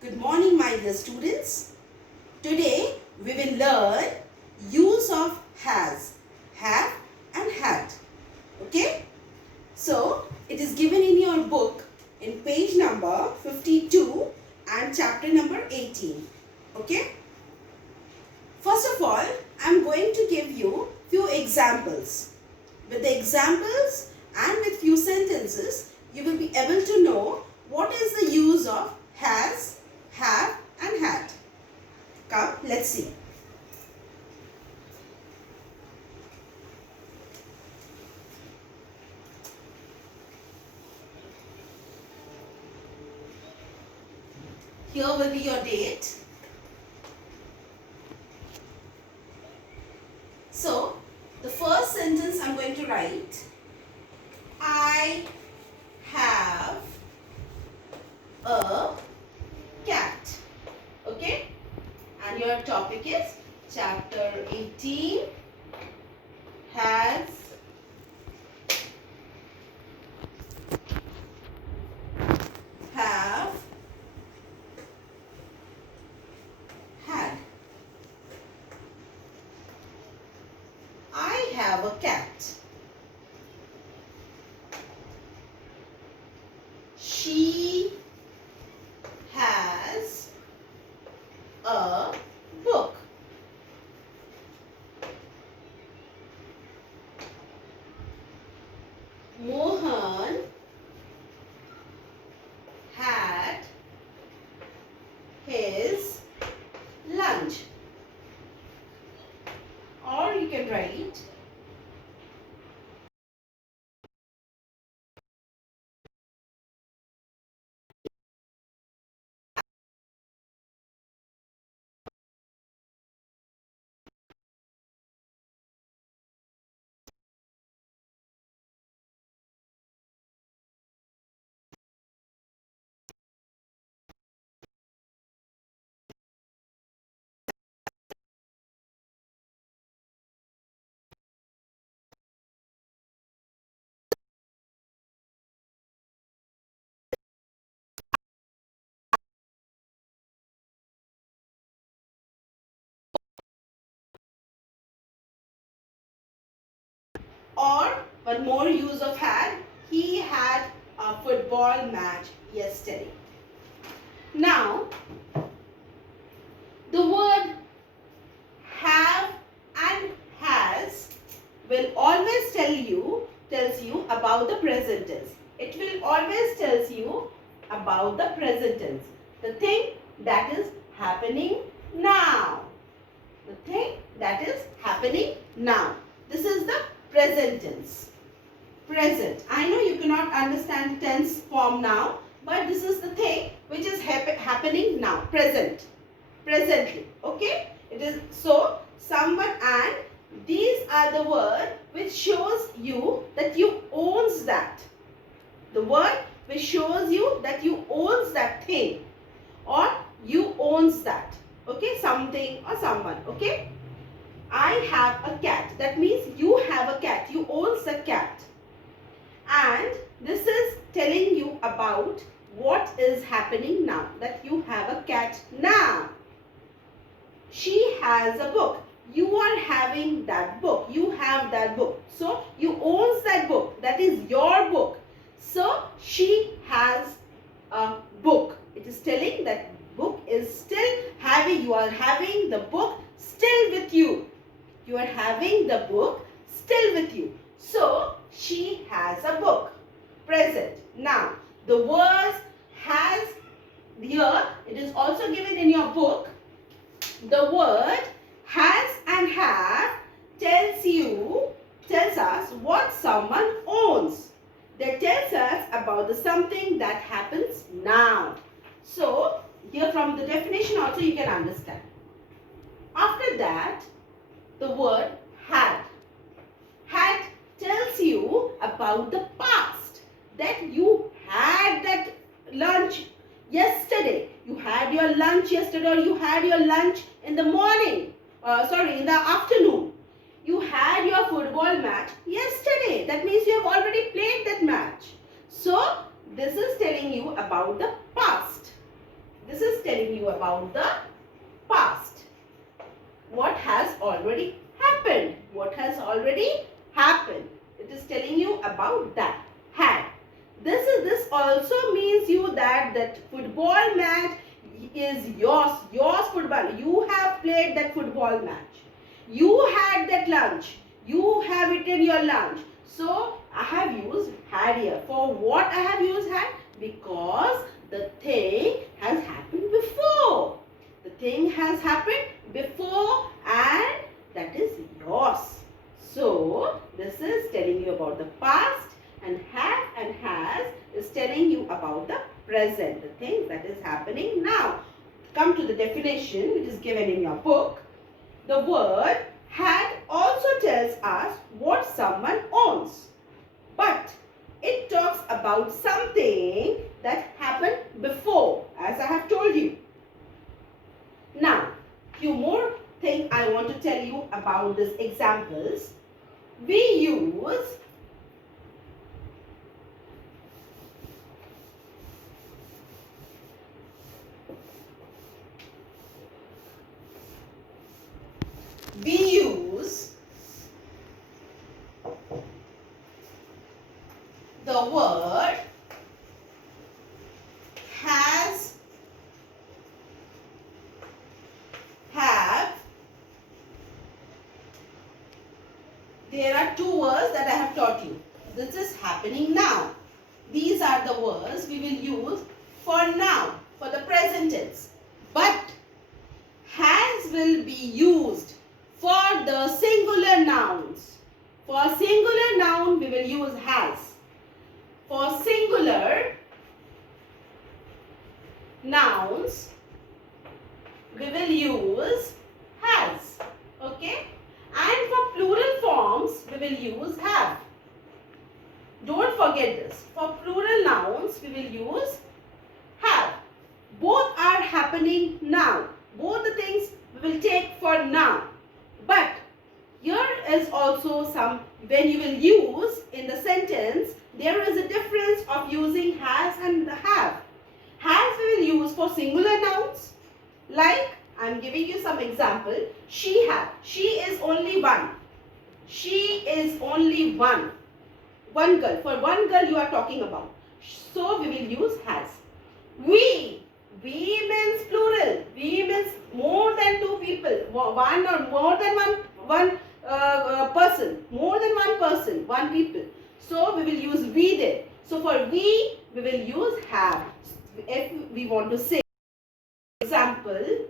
Good morning, my dear students. Today we will learn use of has, have and had. Okay? So, it is given in your book in page number 52 and chapter number 18. Okay? First of all, I am going to give you few examples. With the examples and with few sentences, you will be able to know what is the use of has, have and had. Come, let's see. Here will be your date. So, the first sentence I'm going to write, I have a cat. Okay? And your topic is chapter 18 has have had. I have a cat. She has a book. Mohan had his lunch. Or you can write, or one more use of had, he had a football match yesterday. Now, the word have and has will always tells you about the present tense. It will always tells you about the present tense. The thing that is happening now. The thing that is happening now. This is the present tense. Present. I know you cannot understand tense form now, but this is the thing which is happening now. Present. Presently. Okay? It is so someone, and these are the word which shows you that you owns that. The word which shows you that you owns that thing or you owns that. Okay? Something or someone. Okay? I have a cat. That means you have a cat. You owns the cat. And this is telling you about what is happening now. That you have a cat now. She has a book. You are having that book. You have that book. So, you owns that book. That is your book. So, she has a book. It is telling that book is still having, you are having the book still with you. You are having the book still with you. So, she has a book. Present. Now, the words has here, it is also given in your book. The word has and have tells us what someone owns. That tells us about the something that happens now. So, here from the definition also you can understand. After that, the word had. Had tells you about the past. That you had that lunch yesterday. You had your lunch yesterday, or you had your lunch in the morning. In the afternoon. You had your football match yesterday. That means you have already played that match. So, this is telling you about the past. This is telling about the past. What has already happened? What has already happened? It is telling you about that. Had. This also means you that football match is yours football. You have played that football match. You had that lunch. You have eaten your lunch. So I have used had here. For what I have used had? Because the thing has happened before. The thing has happened before and that is yours. So this is telling you about the past, and have and has is telling you about the present, the thing that is happening now. Come to the definition which is given in your book. The word had also tells us what someone owns, but it talks about something that happened before, as I have told you. Now, few more things I want to tell you about these examples. We use the word has, have. There are two words that I have taught you. This is happening now. These are the words we will use for now, for the present tense. But has will be used for the singular nouns. For singular noun we will use has. For singular nouns we will use has. Okay? And for plural forms we will use have. Don't forget this. For plural nouns we will use have. Both are happening now. Both the things we will take for now. But here is also some, when you will use in the sentence, there is a difference of using has and have. Has we will use for singular nouns. Like, I am giving you some example. She had. She is only one. She is only one. One girl. For one girl you are talking about. So we will use has. We means plural. We means more than two people. One or more than one person. More than one person. One people. So we will use we there. So for we will use have. If we want to say, example,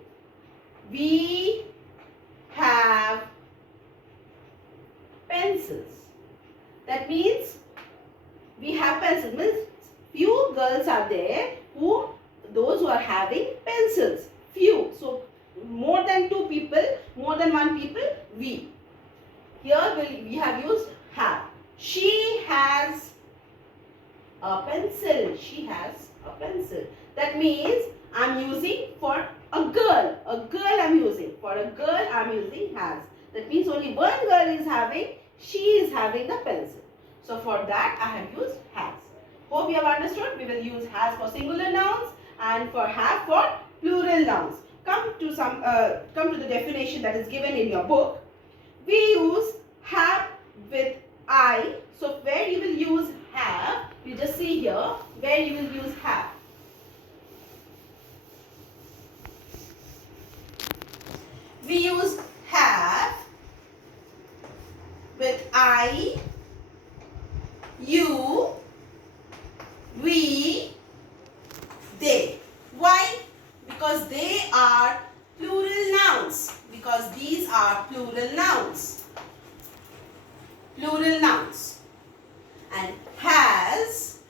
we have pencils. That means we have pencils. Means few girls are there those who are having pencils. Few. So more than two people, more than one people, we. Here we have used have. She has a pencil. She has a pencil. That means I am using for a girl. A girl I am using. For a girl I am using has. That means only one girl is having, she is having the pencil. So for that I have used has. Hope you have understood. We will use has for singular nouns and for have for plural nouns. Come to the definition that is given in your book. We use have with I. So where you will use have, you just see here where you will use have. We use have with I, you, we, they. Why? Because they are plural nouns. Because these are plural nouns. Plural nouns. And has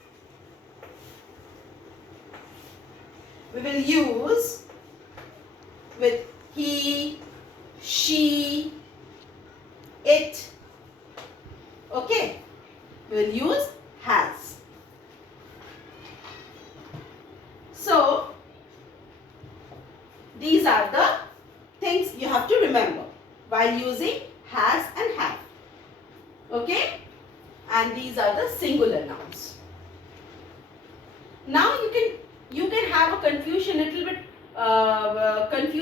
we will use with he, she, it. Okay. We will use has. So these are the things you have to remember while using has and have. Okay? And these are the singular nouns. Now you can have a confusion little bit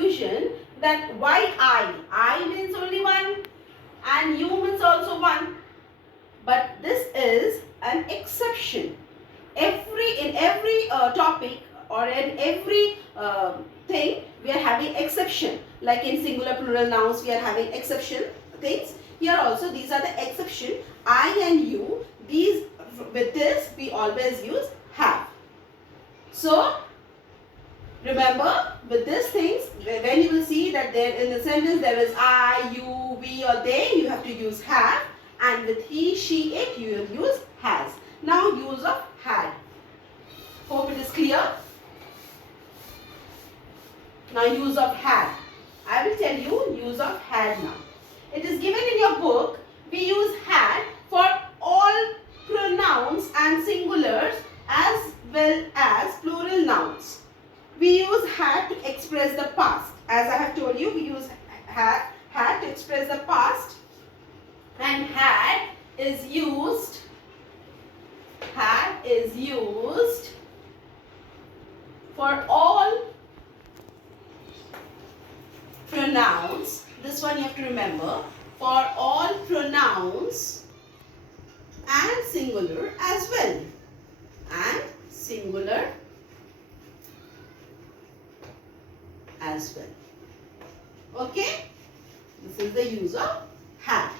confusion that why I? I means only one and you means also one. But this is an exception. In every topic or in every thing, we are having exception. Like in singular plural nouns, we are having exception things. Here also, these are the exception. I and you. These with this we always use have. So remember, with these things, when you will see that there in the sentence there is I, you, we or they, you have to use have, and with he, she, it, you will use has. Now use of had. Hope it is clear. Now use of had. I will tell you use of had now. It is given in your book. We use had for all pronouns and singulars as well as plural nouns. We use had to express the past. As I have told you, we use had to express the past, and had is used for all pronouns. This one you have to remember, for all pronouns and singular as well, and singular as well. Okay, this is the use of had.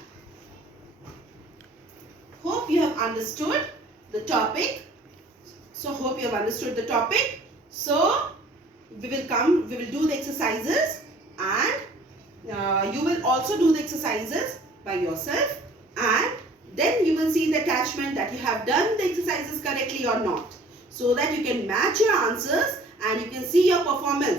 Hope you have understood the topic. So we will do the exercises, and you will also do the exercises by yourself, and then you will see the attachment that you have done the exercises correctly or not, so that you can match your answers and you can see your performance.